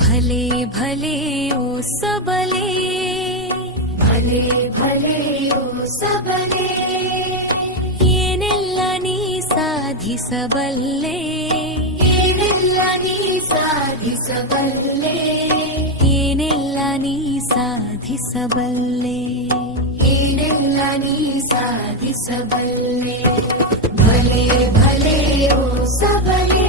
ಭಲೆ ಭಲೆ ಓ ಸಬಲೆ, ಭಲೆ ಭಲೆ ಓ ಸಬಲೆ, ಏನೆಲ್ಲ ನೀ ಸಾಧಿಸಬಲ್ಲೆ, ಏನೆಲ್ಲ ನೀ ಸಾಧಿಸಬಲ್ಲೆ, ಏನೆಲ್ಲ ನೀ ಸಾಧಿಸಬಲ್ಲೆ, ಏನೆಲ್ಲ ನೀ ಸಾಧಿಸಬಲ್ಲೆ. ಭಲೆ ಭಲೆ ಓ ಸಬಲೆ,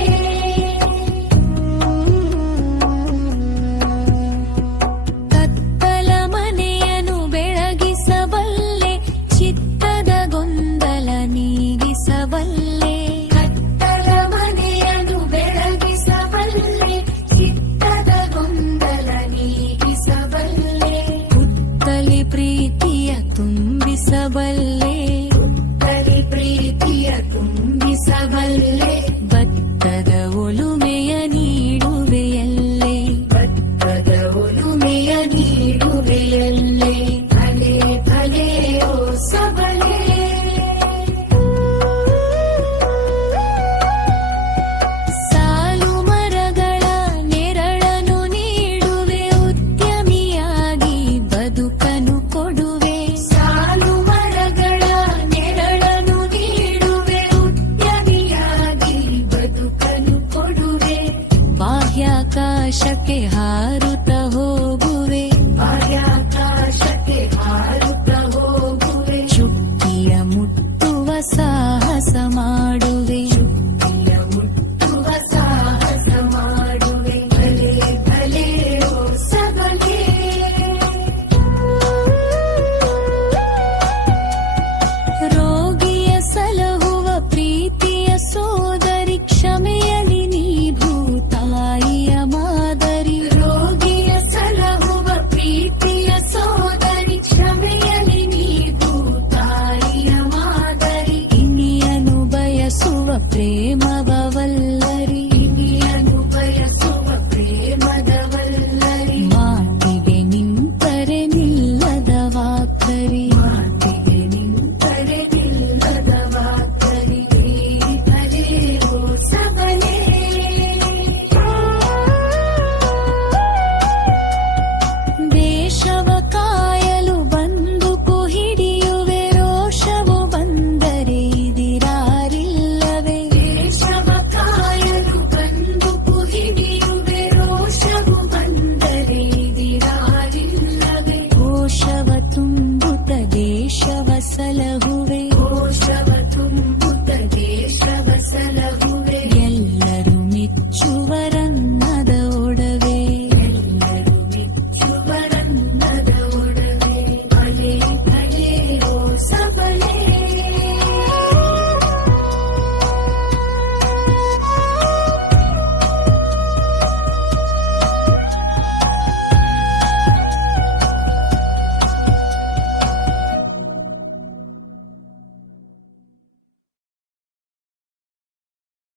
ಕತ್ತಲ ಮನೆಯನ್ನು ಬೆಳಗಿಸಬಲ್ಲೆ, ಚಿತ್ತದ ಗೊಂದಲ ನೀಗಿಸಬಲ್ಲೆ, ಕತ್ತಲ ಮನೆಯನ್ನು ಬೆಳಗಿಸಬಲ್ಲೆ, ಚಿತ್ತದ ಗೊಂದಲ ನೀಗಿಸಬಲ್ಲೆ, ಪುತ್ತಲಿ ಪ್ರೀತಿಯ ತುಂಬಿಸಬಲ್ಲೆ, ಪುತ್ತಲಿ ಪ್ರೀತಿಯ ತುಂಬಿಸಬಲ್ಲೆ, ಭತ್ತದ ಒಲುಮೆಯ ನೀಡುವೆಯಲ್ಲೇ, ಭತ್ತದ ಒಲುಮೆಯ ನೀಡುವೆಯಲ್ಲೇ. ಭಲೆ ಭಲೆ ಓ ಸಬಲೆ, ಸಾಲು ಮರಗಳ ನೆರಳನ್ನು ನೀಡುವೆ, ಉದ್ಯಮಿಯಾಗಿ ಬದುಕನು ಕೊಡುವೆ, ಸಾಲು ಮರಗಳ ನೆರಳನ್ನು ನೀಡುವೆ, ಉದ್ಯಮಿಯಾಗಿ ಬದುಕನು ಕೊಡುವೆ, ಬಾಹ್ಯಾಕಾಶಕ್ಕೆ ಹಾರುತ್ತ ಹೋಗುವೆ, ಬಾಹ್ಯಾಕಾಶಕ್ಕೆ ಹಾರುತ್ತ ಹೋಗುವೆ, ಚುಕ್ಕಿಯ ಮುಟ್ಟುವ ಸಾಹಸ ಮಾಡುವೆ, ಚುಕ್ಕಿಯ ಮುಟ್ಟುವ ಸಾಹಸ ಮಾಡುವೆ. ಭಲೆ ಭಲೆ ಓ ಸಬಲೆ, ರೋಗಿಯ ಸಲಹುವ ಪ್ರೀತಿಯ ಸೋದರಿ, ಕ್ಷಮೆಯಲಿ ನೀ ಭೂತಾಯಿಯ ಮಾದರಿ, ರೋಗಿಯ ಸಲಹುವ ಪ್ರೀತಿಯ ಸೋದರಿ, ಕ್ಷಮೆಯಲಿ ನೀ ಭೂತಾಯಿಯ ಮಾದರಿ, ಇನಿಯನು ಬಯಸುವ ಪ್ರೇಮವಲ್ಲ